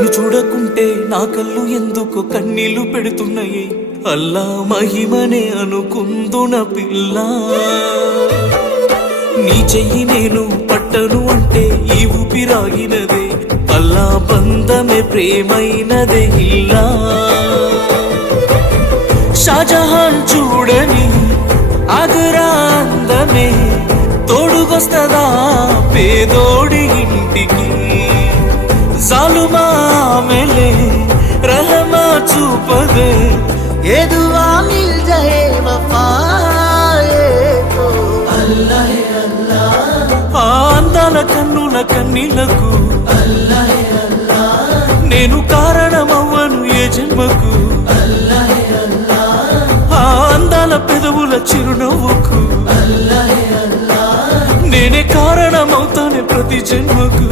నిన్ను చూడకుంటే నా కళ్ళు ఎందుకో కన్నీళ్లు పెడుతున్నాయి. అల్లా మహిమనే అనుకుందున పిల్ల. నీ చెయ్యి నేను పట్టను అంటే ఈ ఊపిరాగినదే. అల్లా బంధమే ప్రేమైనదే ఇల్లా. షాజహాన్ చూడని ఆగ్రా అందమే తోడుగొస్తదా పేదోడి ఇంటికి. जालुमामेले रहमा चूपदे ये दुआ मिल जाए वफाए तो अल्लाह है अल्लाह. अंदाल कन्नुल कन्नीलकु अल्लाह है अल्लाह. नेनु कारणमव्वनु ए जन्मकु अल्लाह है अल्लाह. अंदाल पेदवुल चिरुनव्वुकु अल्लाह है अल्लाह. नेने कारणमవుతానే ప్రతి జన్మకు.